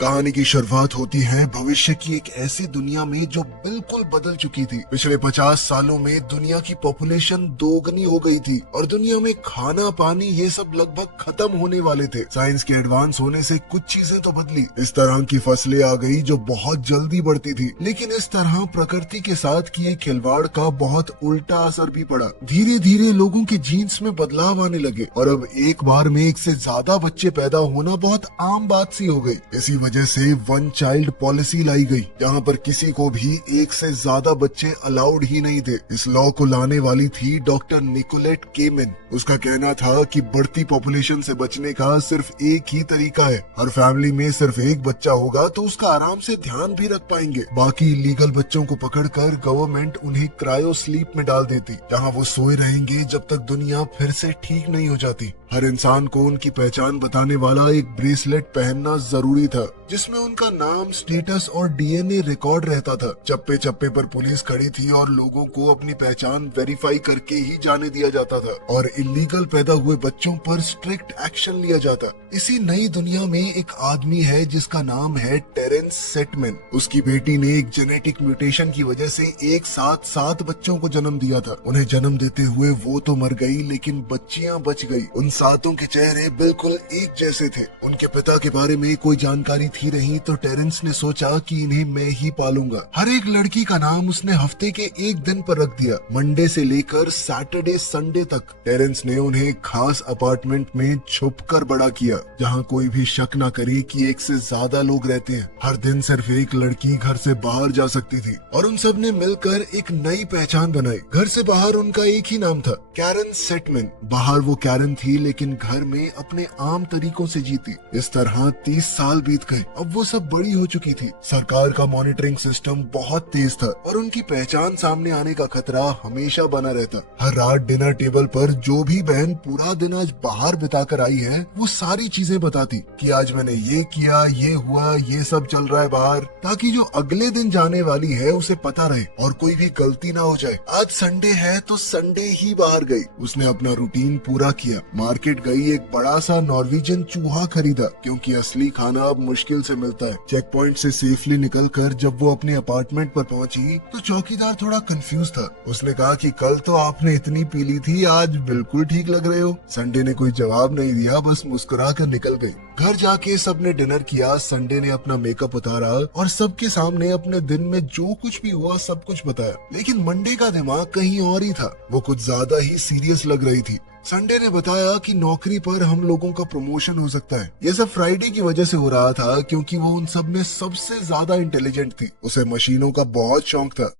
कहानी की शुरुआत होती है भविष्य की एक ऐसी दुनिया में जो बिल्कुल बदल चुकी थी। पिछले 50 सालों में दुनिया की पॉपुलेशन दोगुनी हो गई थी और दुनिया में खाना पानी ये सब लगभग खत्म होने वाले थे। साइंस के एडवांस होने से कुछ चीजें तो बदली। इस तरह की फसलें आ गई जो बहुत जल्दी बढ़ती थी, लेकिन इस तरह प्रकृति के साथ किए खिलवाड़ का बहुत उल्टा असर भी पड़ा। धीरे धीरे लोगों के जीन्स में बदलाव आने लगे और अब एक बार में एक से ज्यादा बच्चे पैदा होना बहुत आम बात सी हो गई। इसी वजह से वन चाइल्ड पॉलिसी लाई गई, जहां पर किसी को भी एक से ज्यादा बच्चे अलाउड ही नहीं थे। इस लॉ को लाने वाली थी डॉक्टर निकोलेट केमेन। उसका कहना था कि बढ़ती पॉपुलेशन से बचने का सिर्फ एक ही तरीका है, हर फैमिली में सिर्फ एक बच्चा होगा तो उसका आराम से ध्यान भी रख पाएंगे। बाकी इलीगल बच्चों को पकड़कर गवर्नमेंट उन्हें क्रायो स्लीप में डाल देती, जहां वो सोए रहेंगे जब तक दुनिया फिर से ठीक नहीं हो जाती। हर इंसान को उनकी पहचान बताने वाला एक ब्रेसलेट पहनना जरूरी था, जिसमें उनका नाम, स्टेटस और डीएनए रिकॉर्ड रहता था। चप्पे चप्पे पर पुलिस खड़ी थी और लोगों को अपनी पहचान वेरीफाई करके ही जाने दिया जाता था और इलीगल पैदा हुए बच्चों पर स्ट्रिक्ट एक्शन लिया जाता। इसी नई दुनिया में एक आदमी है जिसका नाम है टेरेंस सेटमैन। उसकी बेटी ने एक जेनेटिक म्यूटेशन की वजह से एक साथ 7 बच्चों को जन्म दिया था। उन्हें जन्म देते हुए वो तो मर गई, लेकिन बच्चियां बच गई। उन 7 के चेहरे बिल्कुल एक जैसे थे। उनके पिता के बारे में कोई जानकारी थी नहीं, तो टेरेंस ने सोचा कि इन्हें मैं ही पालूंगा। हर एक लड़की का नाम उसने हफ्ते के एक दिन पर रख दिया, मंडे से लेकर सैटरडे संडे तक। टेरेंस ने उन्हें खास अपार्टमेंट में छुपकर बड़ा किया, जहां कोई भी शक न करे कि एक से ज्यादा लोग रहते हैं। हर दिन सिर्फ एक लड़की घर से बाहर जा सकती थी और उन सब ने मिलकर एक नई पहचान बनाई। घर से बाहर उनका एक ही नाम था, कैरन सेटमैन। बाहर वो कैरन थी, लेकिन घर में अपने आम तरीकों से जीती। इस तरह 30 साल बीत गए। अब वो सब बड़ी हो चुकी थी। सरकार का मॉनिटरिंग सिस्टम बहुत तेज था और उनकी पहचान सामने आने का खतरा हमेशा बना रहता। हर रात डिनर टेबल पर जो भी बहन पूरा दिन आज बाहर बिताकर आई है, वो सारी चीजें बताती कि आज मैंने ये किया, ये हुआ, ये सब चल रहा है बाहर, ताकि जो अगले दिन जाने वाली है उसे पता रहे और कोई भी गलती ना हो जाए। आज संडे है तो संडे ही बाहर गई। उसने अपना रूटीन पूरा किया। मार्केट गई, एक बड़ा सा नॉर्वेजियन चूहा खरीदा, क्योंकि असली खाना अब मुश्किल से मिलता है। चेक पॉइंट से सेफली निकलकर जब वो अपने अपार्टमेंट पर पहुंची तो चौकीदार थोड़ा कंफ्यूज था। उसने कहा कि कल तो आपने इतनी पी ली थी, आज बिल्कुल ठीक लग रहे हो। संडे ने कोई जवाब नहीं दिया, बस मुस्कुरा कर निकल गई। घर जाके सबने डिनर किया। संडे ने अपना मेकअप उतारा और सबके सामने अपने दिन में जो कुछ भी हुआ सब कुछ बताया। लेकिन मंडे का दिमाग कहीं और ही था। वो कुछ ज्यादा ही सीरियस लग रही थी। संडे ने बताया कि नौकरी पर हम लोगों का प्रमोशन हो सकता है। ये सब फ्राइडे की वजह से हो रहा था, क्योंकि वो उन सब में सबसे ज्यादा इंटेलिजेंट थी। उसे मशीनों का बहुत शौक था।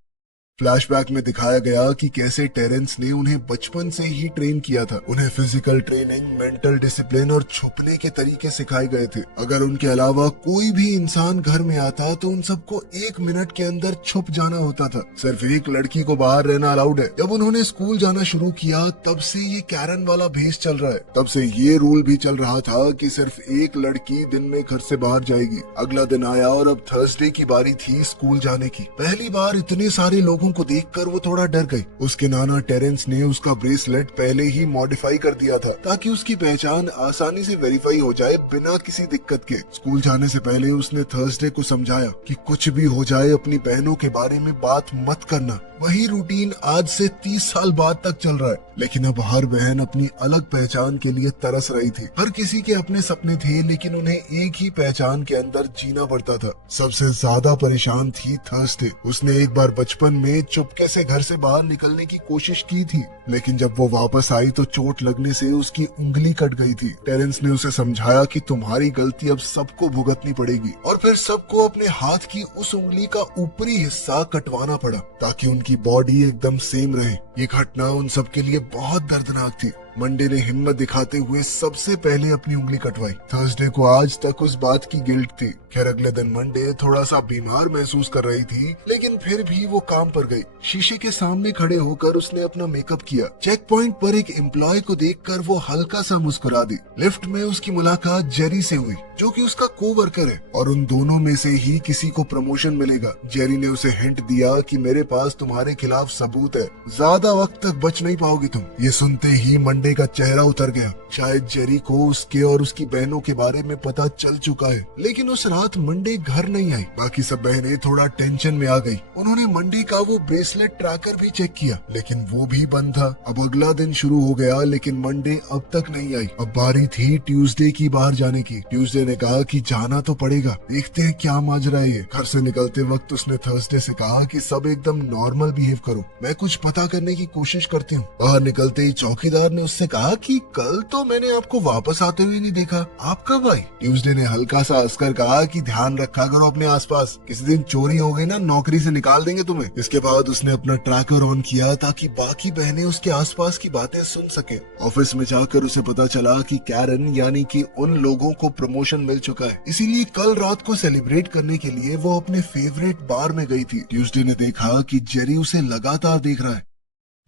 फ्लैशबैक में दिखाया गया कि कैसे टेरेंस ने उन्हें बचपन से ही ट्रेन किया था। उन्हें फिजिकल ट्रेनिंग, मेंटल डिसिप्लिन और छुपने के तरीके सिखाए गए थे। अगर उनके अलावा कोई भी इंसान घर में आता तो उन सबको 1 मिनट के अंदर छुप जाना होता था। सिर्फ एक लड़की को बाहर रहना अलाउड है। जब उन्होंने स्कूल जाना शुरू किया तब से ये कैरन वाला भेष चल रहा है। तब से ये रूल भी चल रहा था कि सिर्फ एक लड़की दिन में घर से बाहर जाएगी। अगला दिन आया और अब थर्सडे की बारी थी स्कूल जाने की। पहली बार इतने सारे लोगों को देखकर वो थोड़ा डर गई। उसके नाना टेरेंस ने उसका ब्रेसलेट पहले ही मॉडिफाई कर दिया था, ताकि उसकी पहचान आसानी से वेरीफाई हो जाए बिना किसी दिक्कत के। स्कूल जाने से पहले उसने थर्सडे को समझाया कि कुछ भी हो जाए अपनी बहनों के बारे में बात मत करना। वही रूटीन आज से 30 साल बाद तक चल रहा है, लेकिन अब हर बहन अपनी अलग पहचान के लिए तरस रही थी। हर किसी के अपने सपने थे, लेकिन उन्हें एक ही पहचान के अंदर जीना पड़ता था। सबसे ज्यादा परेशान थी थर्सडे। उसने एक बार बचपन में चुपके से घर से बाहर निकलने की कोशिश की थी, लेकिन जब वो वापस आई तो चोट लगने से उसकी उंगली कट गई थी। टेरेंस ने उसे समझाया कि तुम्हारी गलती अब सबको भुगतनी पड़ेगी, और फिर सबको अपने हाथ की उस उंगली का ऊपरी हिस्सा कटवाना पड़ा, ताकि उनकी बॉडी एकदम सेम रहे। ये घटना उन सब के लिए बहुत दर्दनाक थी। मंडे ने हिम्मत दिखाते हुए सबसे पहले अपनी उंगली कटवाई। थर्सडे को आज तक उस बात की गिल्ट थी। खैर अगले दिन मंडे थोड़ा सा बीमार महसूस कर रही थी, लेकिन फिर भी वो काम पर गई। शीशे के सामने खड़े होकर उसने अपना मेकअप किया। चेक पॉइंट पर एक एम्प्लॉय को देखकर वो हल्का सा मुस्कुरा दी। लिफ्ट में उसकी मुलाकात जेरी से हुई, जो कि उसका कोवर्कर है, और उन दोनों में से ही किसी को प्रमोशन मिलेगा। जेरी ने उसे हिंट दिया कि मेरे पास तुम्हारे खिलाफ सबूत है, ज्यादा वक्त तक बच नहीं पाओगी तुम। ये सुनते ही मंडे मंडे का चेहरा उतर गया। शायद जेरी को उसके और उसकी बहनों के बारे में पता चल चुका है। लेकिन उस रात मंडे घर नहीं आई। बाकी सब बहनें थोड़ा टेंशन में आ गई। उन्होंने मंडे का वो ब्रेसलेट ट्रैकर भी चेक किया, लेकिन वो भी बंद था। अब अगला दिन शुरू हो गया, लेकिन मंडे अब तक नहीं आई। अब बारी थी ट्यूसडे की बाहर जाने की। ट्यूसडे ने कहा कि जाना तो पड़ेगा, देखते हैं क्या माजरा है ये। घर से निकलते वक्त उसने थर्सडे से कहा कि सब एकदम नॉर्मल बिहेव करो, मैं कुछ पता करने की कोशिश करती हूँ। बाहर निकलते ही चौकीदार ने उससे कहा कि कल तो मैंने आपको वापस आते हुए नहीं देखा, आप कब आई? ट्यूसडे ने हल्का सा हंसकर कहा कि ध्यान रखा करो अपने आसपास, किसी दिन चोरी हो गई ना नौकरी से निकाल देंगे तुम्हें। इसके बाद उसने अपना ट्रैकर ऑन किया ताकि बाकी बहनें उसके आसपास की बातें सुन सके। ऑफिस में जाकर उसे पता चला कि कैरन यानी कि उन लोगों को प्रमोशन मिल चुका है, इसीलिए कल रात को सेलिब्रेट करने के लिए वो अपने फेवरेट बार में गई थी। ट्यूसडे ने देखा कि जेरी उसे लगातार देख रहा है।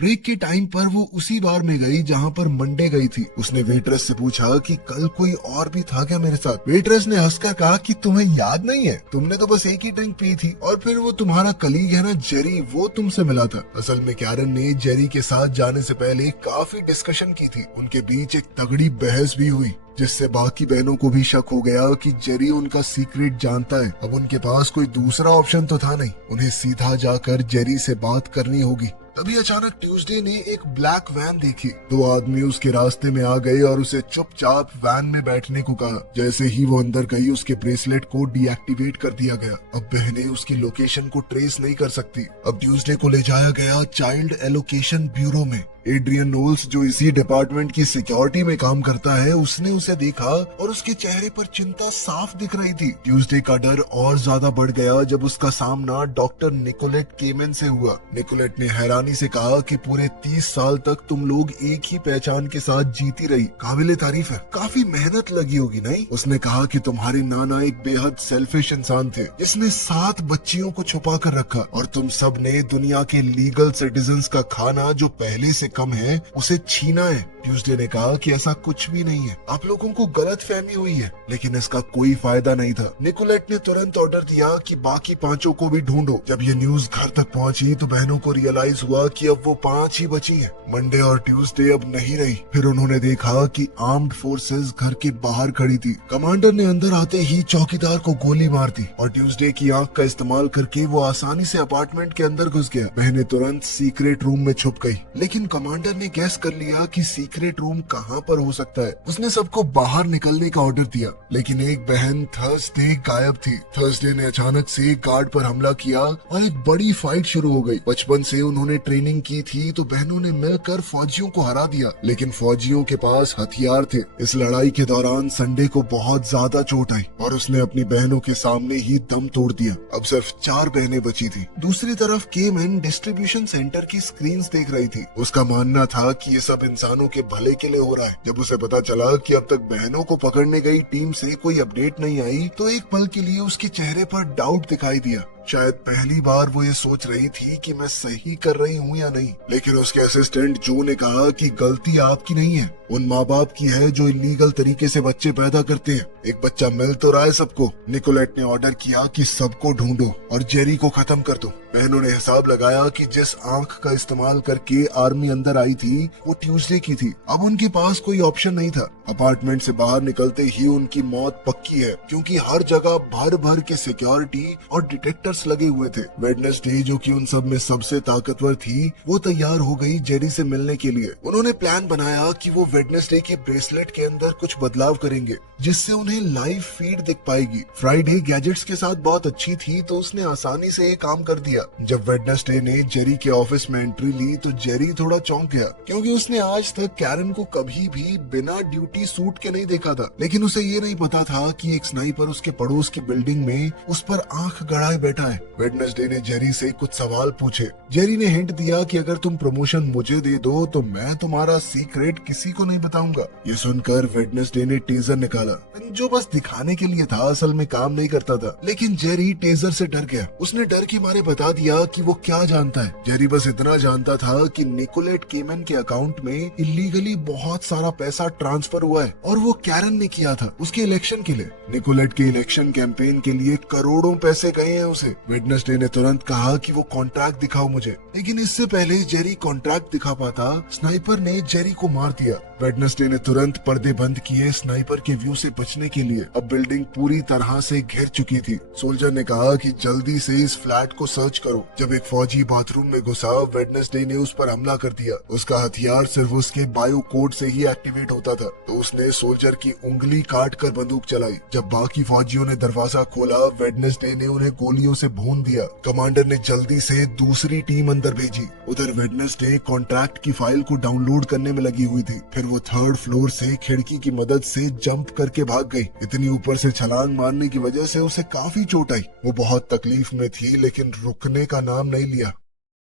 ब्रेक के टाइम पर वो उसी बार में गई जहाँ पर मंडे गई थी। उसने वेट्रेस से पूछा कि कल कोई और भी था क्या मेरे साथ? वेट्रेस ने हंसकर कहा कि तुम्हें याद नहीं है, तुमने तो बस एक ही ड्रिंक पी थी और फिर वो तुम्हारा कलीग है ना जेरी, वो तुमसे मिला था। असल में कैरन ने जेरी के साथ जाने से पहले काफी डिस्कशन की थी। उनके बीच एक तगड़ी बहस भी हुई, जिससे बाकी बहनों को भी शक हो गया कि जेरी उनका सीक्रेट जानता है। अब उनके पास कोई दूसरा ऑप्शन तो था नहीं, उन्हें सीधा जाकर जेरी से बात करनी होगी। तभी अचानक ट्यूसडे ने एक ब्लैक वैन देखी। दो आदमी उसके रास्ते में आ गए और उसे चुपचाप वैन में बैठने को कहा। जैसे ही वो अंदर गई, उसके ब्रेसलेट को डीएक्टिवेट कर दिया गया। अब बहनें उसकी लोकेशन को ट्रेस नहीं कर सकती। अब ट्यूसडे को ले जाया गया चाइल्ड एलोकेशन ब्यूरो में। एड्रियन नोल्स, जो इसी डिपार्टमेंट की सिक्योरिटी में काम करता है, उसने उसे देखा और उसके चेहरे पर चिंता साफ दिख रही थी। ट्यूसडे का डर और ज्यादा बढ़ गया जब उसका सामना डॉक्टर निकोलेट केमेन से हुआ। निकोलेट ने हैरानी से कहा कि पूरे 30 साल तक तुम लोग एक ही पहचान के साथ जीती रही, काबिले तारीफ है, काफी मेहनत लगी होगी नहीं? उसने कहा कि तुम्हारे नाना एक बेहद सेल्फिश इंसान थे जिसने 7 बच्चियों को छुपा कर रखा, और तुम सब ने दुनिया के लीगल सिटीजन्स का खाना जो पहले से कम है उसे छीना है। ट्यूसडे ने कहा कि ऐसा कुछ भी नहीं है, आप लोगों को गलत फहमी हुई है, लेकिन इसका कोई फायदा नहीं था। निकोलेट ने तुरंत ऑर्डर दिया कि बाकी 5 को भी ढूंढो। जब ये न्यूज घर तक पहुंची तो बहनों को रियलाइज हुआ कि अब वो 5 ही बची हैं। मंडे और ट्यूसडे अब नहीं रही। फिर उन्होंने देखा कि आर्म्ड फोर्सेस घर के बाहर खड़ी थी। कमांडर ने अंदर आते ही चौकीदार को गोली मार दी और ट्यूसडे की आंख का इस्तेमाल करके वो आसानी से अपार्टमेंट के अंदर घुस गया। बहनें तुरंत सीक्रेट रूम में छुप गई, लेकिन कमांडर ने गैस कर लिया कि सीक्रेट रूम कहाँ पर हो सकता है। उसने सबको बाहर निकलने का ऑर्डर दिया, लेकिन एक बहन थर्सडे गायब थी। थर्सडे ने अचानक से गार्ड पर हमला किया और एक बड़ी फाइट शुरू हो गई। बचपन से उन्होंने ट्रेनिंग की थी तो बहनों ने मिलकर फौजियों को हरा दिया, लेकिन फौजियों के पास हथियार थे। इस लड़ाई के दौरान संडे को बहुत ज्यादा चोट आई और उसने अपनी बहनों के सामने ही दम तोड़ दिया। अब सिर्फ 4 बहनें बची थी। दूसरी तरफ केमन डिस्ट्रीब्यूशन सेंटर की स्क्रीन्स देख रही थी। उसका मानना था कि ये सब इंसानों के भले के लिए हो रहा है। जब उसे पता चला कि अब तक बहनों को पकड़ने गई टीम से कोई अपडेट नहीं आई तो एक पल के लिए उसके चेहरे पर डाउट दिखाई दिया। शायद पहली बार वो ये सोच रही थी कि मैं सही कर रही हूँ या नहीं। लेकिन उसके असिस्टेंट जो ने कहा कि गलती आपकी नहीं है, उन माँ बाप की है जो इलीगल तरीके से बच्चे पैदा करते हैं। एक बच्चा मिल तो रहा है सबको। निकोलेट ने ऑर्डर किया कि सबको ढूंढो और जेरी को खत्म कर दो। बहनों ने हिसाब लगाया कि जिस आंख का इस्तेमाल करके आर्मी अंदर आई थी वो ट्यूसडे की थी। अब उनके पास कोई ऑप्शन नहीं था। अपार्टमेंट से बाहर निकलते ही उनकी मौत पक्की है, क्योंकि हर जगह भर भर के सिक्योरिटी और डिटेक्टर्स लगे हुए थे। वेडनेसडे, जो कि उन सब में सबसे ताकतवर थी, वो तैयार हो गई जेरी से मिलने के लिए। उन्होंने प्लान बनाया कि वो वेडनेसडे के ब्रेसलेट के अंदर कुछ बदलाव करेंगे जिससे उन्हें लाइव फीड दिख पाएगी। फ्राइडे गैजेट्स के साथ बहुत अच्छी थी तो उसने आसानी से ये काम कर दिया। जब वेडनेसडे ने जेरी के ऑफिस में एंट्री ली तो जेरी थोड़ा चौंक गया, क्योंकि उसने आज तक कैरन को कभी भी बिना ड्यूटी सूट के नहीं देखा था। लेकिन उसे ये नहीं पता था कि एक स्नाइपर उसके पड़ोस की बिल्डिंग में उस पर आंख गड़ाए बैठा है। वेडनेसडे ने जेरी से कुछ सवाल पूछे। जेरी ने हिंट दिया कि अगर तुम प्रमोशन मुझे दे दो तो मैं तुम्हारा सीक्रेट किसी को नहीं बताऊंगा। ये सुनकर वेडनेसडे ने टेजर निकाला, जो बस दिखाने के लिए था, असल में काम नहीं करता था। लेकिन जेरी टेजर से डर गया। उसने डर के मारे बता दिया कि वो क्या जानता है। जेरी बस इतना जानता था कि निकोलेट केमन के अकाउंट में इलीगली बहुत सारा पैसा ट्रांसफर हुआ है और वो कैरन ने किया था उसके इलेक्शन के लिए। निकोलेट के इलेक्शन कैंपेन के लिए करोड़ों पैसे गए हैं उसे। वेडनेसडे ने तुरंत कहा कि वो कॉन्ट्रैक्ट दिखाओ मुझे, लेकिन इससे पहले जेरी कॉन्ट्रैक्ट दिखा पाता, स्नाइपर ने जेरी को मार दिया। वेडनेसडे ने तुरंत पर्दे बंद किए स्नाइपर के व्यू से बचने के लिए। अब बिल्डिंग पूरी तरह से घिर चुकी थी। सोल्जर ने कहा कि जल्दी से इस फ्लैट को सर्च करो। जब एक फौजी बाथरूम में घुसा, वेडनेसडे ने उस पर हमला कर दिया। उसका हथियार सिर्फ उसके बायो कोड से ही एक्टिवेट होता था, तो उसने सोल्जर की उंगली काट कर बंदूक चलाई। जब बाकी फौजियों ने दरवाजा खोला, वेडनेसडे ने उन्हें गोलियों से भून दिया। कमांडर ने जल्दी से दूसरी टीम अंदर भेजी। उधर वेडनेसडे कॉन्ट्रैक्ट की फाइल को डाउनलोड करने में लगी हुई थी। फिर वो 3rd फ्लोर से खिड़की की मदद से जंप करके भाग गई। इतनी ऊपर से छलांग मारने की वजह से उसे काफी चोट आई। वो बहुत तकलीफ में थी, लेकिन रुकने का नाम नहीं लिया।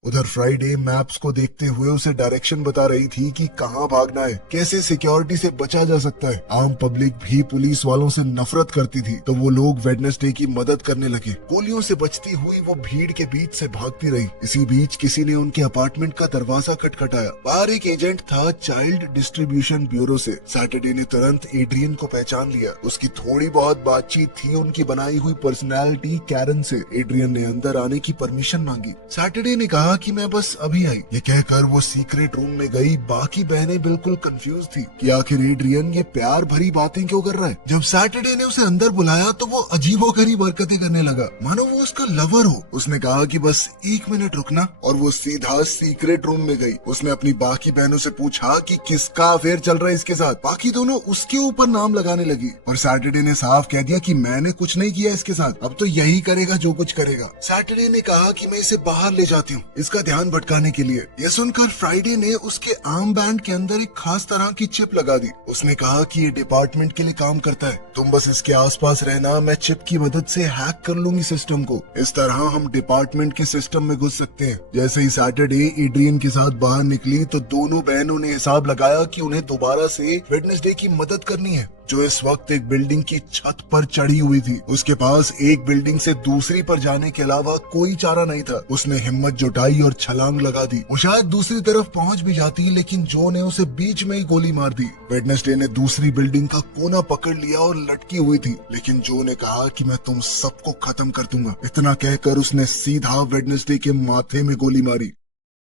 उधर फ्राइडे मैप्स को देखते हुए उसे डायरेक्शन बता रही थी कि कहां भागना है, कैसे सिक्योरिटी से बचा जा सकता है। आम पब्लिक भी पुलिस वालों से नफरत करती थी, तो वो लोग वेडनेसडे की मदद करने लगे। गोलियों से बचती हुई वो भीड़ के बीच से भागती रही। इसी बीच किसी ने उनके अपार्टमेंट का दरवाजा खटखटाया। बाहर एक एजेंट था चाइल्ड डिस्ट्रीब्यूशन ब्यूरो से। सैटरडे ने तुरंत एड्रियन को पहचान लिया। उसकी थोड़ी बहुत बातचीत थी उनकी बनाई हुई पर्सनैलिटी कैरन से। एड्रियन ने अंदर आने की परमिशन मांगी। सैटरडे ने कहा कि मैं बस अभी आई। ये कहकर वो सीक्रेट रूम में गई। बाकी बहनें बिल्कुल कंफ्यूज थी कि आखिर एड्रियन ये प्यार भरी बातें क्यों कर रहा है। जब सैटरडे ने उसे अंदर बुलाया तो वो अजीबोगरीब हरकतें करने लगा, मानो वो उसका लवर हो। उसने कहा कि बस 1 मिनट रुकना, और वो सीधा सीक्रेट रूम में गई। उसने अपनी बाकी बहनों से पूछा कि किसका अफेयर चल रहा है इसके साथ। बाकी दोनों उसके ऊपर नाम लगाने लगी, और सैटरडे ने साफ कह दिया कि मैंने कुछ नहीं किया इसके साथ, अब तो यही करेगा जो कुछ करेगा। सैटरडे ने कहा कि मैं इसे बाहर ले जाती हूँ इसका ध्यान भटकाने के लिए। यह सुनकर फ्राइडे ने उसके आर्म बैंड के अंदर एक खास तरह की चिप लगा दी। उसने कहा कि ये डिपार्टमेंट के लिए काम करता है, तुम बस इसके आसपास रहना, मैं चिप की मदद से हैक कर लूंगी सिस्टम को। इस तरह हम डिपार्टमेंट के सिस्टम में घुस सकते हैं। जैसे ही सैटरडे एड्रियन के साथ बाहर निकली तो दोनों बहनों ने हिसाब लगाया कि उन्हें दोबारा से वेडनेसडे की मदद करनी है, जो इस वक्त एक बिल्डिंग की छत पर चढ़ी हुई थी। उसके पास एक बिल्डिंग से दूसरी पर जाने के अलावा कोई चारा नहीं था। उसने हिम्मत जुटाई और छलांग लगा दी। वो शायद दूसरी तरफ पहुंच भी जाती, लेकिन जो ने उसे बीच में ही गोली मार दी। वेडनेसडे ने दूसरी बिल्डिंग का कोना पकड़ लिया और लटकी हुई थी, लेकिन जो ने कहा कि मैं तुम सबको खत्म कर दूंगा। इतना कहकर उसने सीधा वेडनेसडे के माथे में गोली मारी।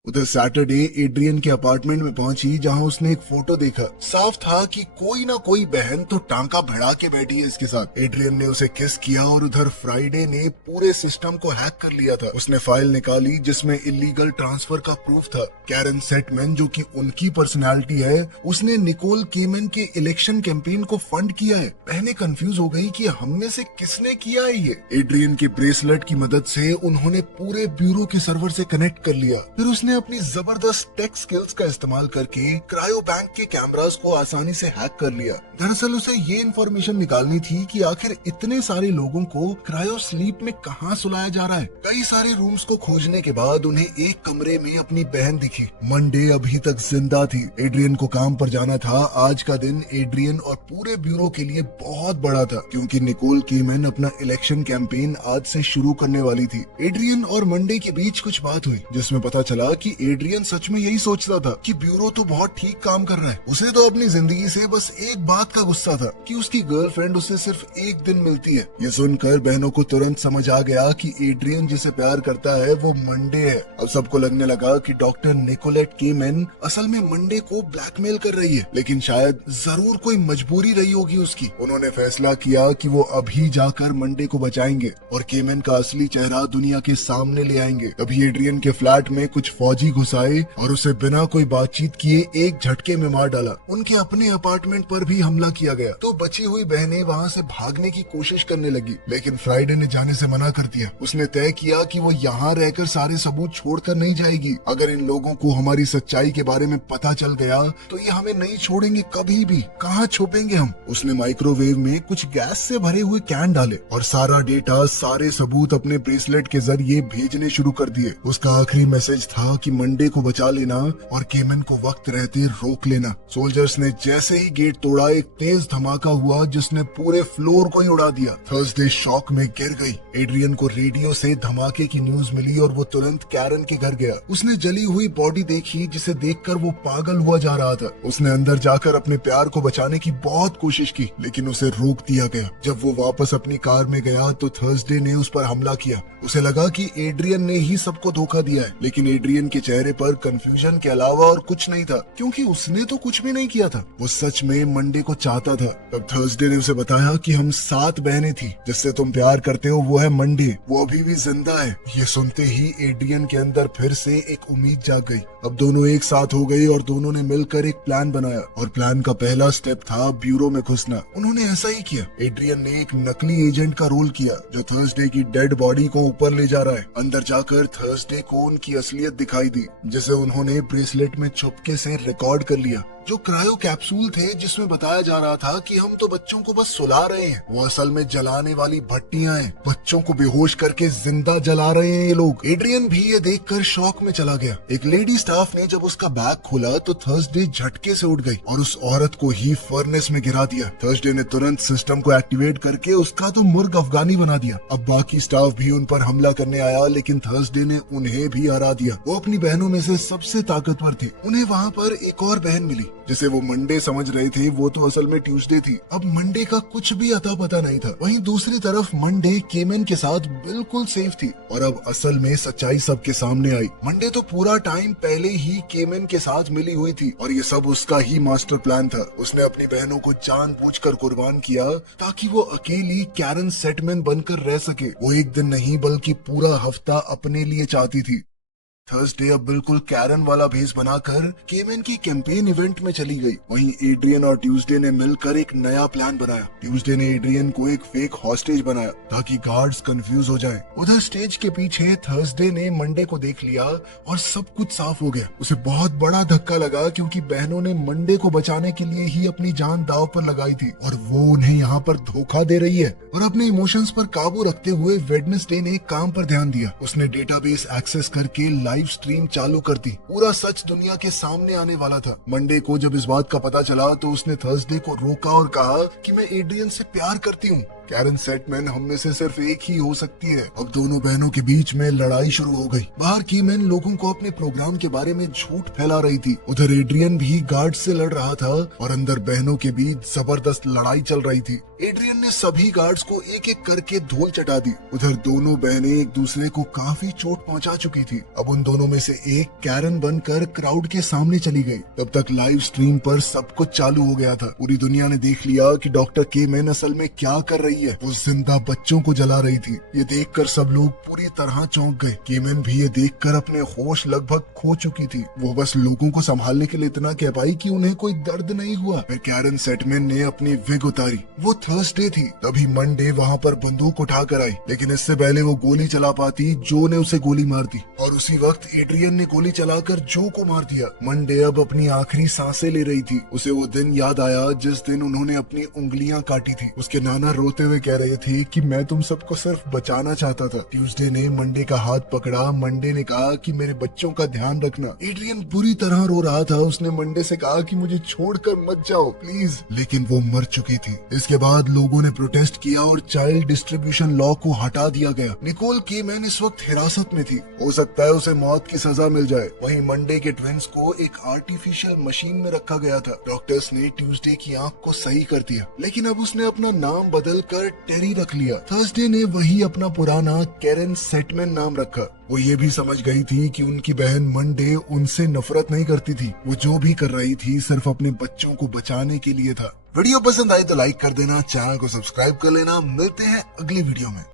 उधर सैटरडे एड्रियन के अपार्टमेंट में पहुंची, जहां उसने एक फोटो देखा। साफ था कि कोई ना कोई बहन तो टांका भिड़ा के बैठी है इसके साथ। एड्रियन ने उसे किस किया और उधर फ्राइडे ने पूरे सिस्टम को हैक कर लिया था। उसने फाइल निकाली जिसमें इलीगल ट्रांसफर का प्रूफ था। कैरन सेटमैन, जो कि उनकी पर्सनालिटी है, उसने निकोल केमन के इलेक्शन कैंपेन को फंड किया है। बहनें कंफ्यूज हो गई कि हम में से किसने किया है ये। एड्रियन के ब्रेसलेट की मदद से उन्होंने पूरे ब्यूरो के सर्वर से कनेक्ट कर लिया। फिर उसने अपनी जबरदस्त टेक स्किल्स का इस्तेमाल करके क्रायो बैंक के कैमरास को आसानी से हैक कर लिया। दरअसल उसे ये इन्फॉर्मेशन निकालनी थी कि आखिर इतने सारे लोगों को क्रायो स्लीप में कहां सुलाया जा रहा है। कई सारे रूम्स को खोजने के बाद उन्हें एक कमरे में अपनी बहन दिखी। मंडे अभी तक जिंदा थी। एड्रियन को काम पर जाना था। आज का दिन एड्रियन और पूरे ब्यूरो के लिए बहुत बड़ा था, क्योंकि निकोल केमन अपना इलेक्शन कैंपेन आज से शुरू करने वाली थी। एड्रियन और मंडे के बीच कुछ बात हुई, जिसमें पता चला कि एड्रियन सच में यही सोचता था कि ब्यूरो तो बहुत ठीक काम कर रहा है। उसे तो अपनी जिंदगी से बस एक बात का गुस्सा था कि उसकी गर्लफ्रेंड उसे सिर्फ एक दिन मिलती है। ये सुनकर बहनों को तुरंत समझ आ गया कि एड्रियन जिसे प्यार करता है वो मंडे है। अब सबको लगने लगा कि डॉक्टर निकोलेट केमन असल में मंडे को ब्लैकमेल कर रही है, लेकिन शायद जरूर कोई मजबूरी रही होगी उसकी। उन्होंने फैसला किया कि वो अभी जाकर मंडे को बचाएंगे और केमन का असली चेहरा दुनिया के सामने ले आएंगे। अभी एड्रियन के फ्लैट में कुछ फौजी घुसाए और उसे बिना कोई बातचीत किए एक झटके में मार डाला। उनके अपने अपार्टमेंट पर भी हमला किया गया, तो बची हुई बहनें वहां से भागने की कोशिश करने लगी, लेकिन फ्राइडे ने जाने से मना कर दिया। उसने तय किया कि वो यहाँ रहकर सारे सबूत छोड़कर नहीं जाएगी। अगर इन लोगों को हमारी सच्चाई के बारे में पता चल गया तो ये हमें नहीं छोड़ेंगे कभी भी। कहाँ छुपेंगे हम। उसने माइक्रोवेव में कुछ गैस से भरे हुए कैन डाले और सारा डेटा, सारे सबूत अपने ब्रेसलेट के जरिए भेजने शुरू कर दिए। उसका आखिरी मैसेज था कि मंडे को बचा लेना और केमन को वक्त रहते रोक लेना। सोल्जर्स ने जैसे ही गेट तोड़ा, एक तेज धमाका हुआ जिसने पूरे फ्लोर को ही उड़ा दिया। थर्सडे शॉक में गिर गई। एड्रियन को रेडियो से धमाके की न्यूज मिली और वो तुरंत कैरन के घर गया। उसने जली हुई बॉडी देखी जिसे देखकर वो पागल हुआ जा रहा था। उसने अंदर जाकर अपने प्यार को बचाने की बहुत कोशिश की, लेकिन उसे रोक दिया गया। जब वो वापस अपनी कार में गया तो थर्सडे ने उस पर हमला किया। उसे लगा कि एड्रियन ने ही सबको धोखा दिया है, लेकिन एड्रियन के चेहरे पर कंफ्यूजन के अलावा और कुछ नहीं था, क्योंकि उसने तो कुछ भी नहीं किया था। वो सच में मंडे को चाहता था। तब थर्सडे ने उसे बताया कि हम 7 बहनें थी, जिससे तुम प्यार करते हो वो है मंडे, वो अभी भी जिंदा है। ये सुनते ही एड्रियन के अंदर फिर से एक उम्मीद जाग गई। अब दोनों एक साथ हो गए और दोनों ने मिलकर एक प्लान बनाया, और प्लान का पहला स्टेप था ब्यूरो में घुसना। उन्होंने ऐसा ही किया। एड्रियन ने एक नकली एजेंट का रोल किया जो थर्सडे की डेड बॉडी को ऊपर ले जा रहा है। अंदर जाकर थर्सडे को उनकी असलियत दिखाई दी, जिसे उन्होंने ब्रेसलेट में चुपके से रिकॉर्ड कर लिया। जो क्रायो कैप्सूल थे जिसमें बताया जा रहा था कि हम तो बच्चों को बस सुला रहे हैं, वो असल में जलाने वाली भट्टियां हैं। बच्चों को बेहोश करके जिंदा जला रहे हैं ये लोग। एड्रियन भी ये देखकर शॉक में चला गया। एक लेडी स्टाफ ने जब उसका बैग खोला तो थर्सडे झटके से उठ गई और उस औरत को ही फर्नेस में गिरा दिया। थर्सडे ने तुरंत सिस्टम को एक्टिवेट करके उसका तो मुर्ग अफगानी बना दिया। अब बाकी स्टाफ भी उन पर हमला करने आया, लेकिन थर्सडे ने उन्हें भी हरा दिया। वो अपनी बहनों में से सबसे ताकतवर थी। उन्हें वहाँ पर एक और बहन मिली जिसे वो मंडे समझ रहे थे, वो तो असल में ट्यूसडे थी। अब मंडे का कुछ भी अता पता नहीं था। वहीं दूसरी तरफ मंडे केमन के साथ बिल्कुल सेफ थी, और अब असल में सच्चाई सबके सामने आई। मंडे तो पूरा टाइम पहले ही केमन के साथ मिली हुई थी, और ये सब उसका ही मास्टर प्लान था। उसने अपनी बहनों को जानबूझकर कुर्बान किया ताकि वो अकेली कैरन सेटमैन बनकर रह सके। वो एक दिन नहीं बल्कि पूरा हफ्ता अपने लिए चाहती थी। थर्सडे अब बिल्कुल कैरन वाला भेस बनाकर केमन की कैंपेन इवेंट में चली गई। वहीं एड्रियन और ट्यूसडे ने मिलकर एक नया प्लान बनाया। ट्यूसडे ने एड्रियन को एक फेक हॉस्टेज बनाया ताकि गार्ड्स कंफ्यूज हो जाएं। उधर स्टेज के पीछे थर्सडे ने मंडे को देख लिया और सब कुछ साफ हो गया। उसे बहुत बड़ा धक्का लगा, क्योंकि बहनों ने मंडे को बचाने के लिए ही अपनी जान दांव पर लगाई थी, और वो उन्हें यहाँ पर धोखा दे रही है। और अपने इमोशंस पर काबू रखते हुए वेडनेसडे ने काम पर ध्यान दिया। उसने डेटाबेस एक्सेस करके लाइव स्ट्रीम चालू कर दी। पूरा सच दुनिया के सामने आने वाला था। मंडे को जब इस बात का पता चला तो उसने थर्सडे को रोका और कहा कि मैं एड्रियन से प्यार करती हूँ। कैरन सेटमैन हम में से सिर्फ एक ही हो सकती है। अब दोनों बहनों के बीच में लड़ाई शुरू हो गई। बाहर कीमैन लोगों को अपने प्रोग्राम के बारे में झूठ फैला रही थी। उधर एड्रियन भी गार्ड से लड़ रहा था, और अंदर बहनों के बीच जबरदस्त लड़ाई चल रही थी। एड्रियन ने सभी गार्ड्स को एक एक करके धूल चटा दी। उधर दोनों बहनें एक दूसरे को काफी चोट पहुंचा चुकी थी। अब उन दोनों में से एक कैरन बनकर क्राउड के सामने चली गई। तब तक लाइव स्ट्रीम पर सब कुछ चालू हो गया था। पूरी दुनिया ने देख लिया कि डॉक्टर केमैन असल में क्या कर रही है। वो जिंदा बच्चों को जला रही थी। ये देखकर सब लोग पूरी तरह चौंक गए। केमैन भी ये देखकर अपने होश लगभग खो चुकी थी। वो बस लोगों को संभालने के लिए इतना कह पाई कि उन्हें कोई दर्द नहीं हुआ। फिर कैरन सेटमैन ने अपनी विग उतारी। वो थर्सडे थी। तभी मंडे वहाँ पर बंदूक उठाकर आई, लेकिन इससे पहले वो गोली चला पाती, जो ने उसे गोली मार दी, और उसी वक्त एड्रियन ने गोली चलाकर जो को मार दिया। मंडे अब अपनी आखिरी सांसें ले रही थी। उसे वो दिन याद आया जिस दिन उन्होंने अपनी उंगलियां काटी थी। उसके नाना रोते हुए कह रहे थे कि मैं तुम सबको सिर्फ बचाना चाहता था। ट्यूसडे ने मंडे का हाथ पकड़ा। मंडे ने कहा कि मेरे बच्चों का ध्यान रखना। एड्रियन बुरी तरह रो रहा था। उसने मंडे से कहा कि मुझे छोड़कर मत जाओ प्लीज, लेकिन वो मर चुकी थी। इसके बाद लोगों ने प्रोटेस्ट किया और चाइल्ड डिस्ट्रीब्यूशन लॉ को हटा दिया गया। निकोल केमैन इस वक्त हिरासत में थी। हो सकता है उसे मौत की सजा मिल जाए। वहीं मंडे के ट्विंस को एक आर्टिफिशियल मशीन में रखा गया था। डॉक्टर्स ने ट्यूसडे की आंख को सही कर दिया, लेकिन अब उसने अपना नाम बदल कर टेरी रख लिया। थर्सडे ने वही अपना पुराना कैरन सेटमैन नाम रखा। वो ये भी समझ गई थी कि उनकी बहन मंडे उनसे नफरत नहीं करती थी। वो जो भी कर रही थी सिर्फ अपने बच्चों को बचाने के लिए था। वीडियो पसंद आई तो लाइक कर देना, चैनल को सब्सक्राइब कर लेना। मिलते हैं अगली वीडियो में।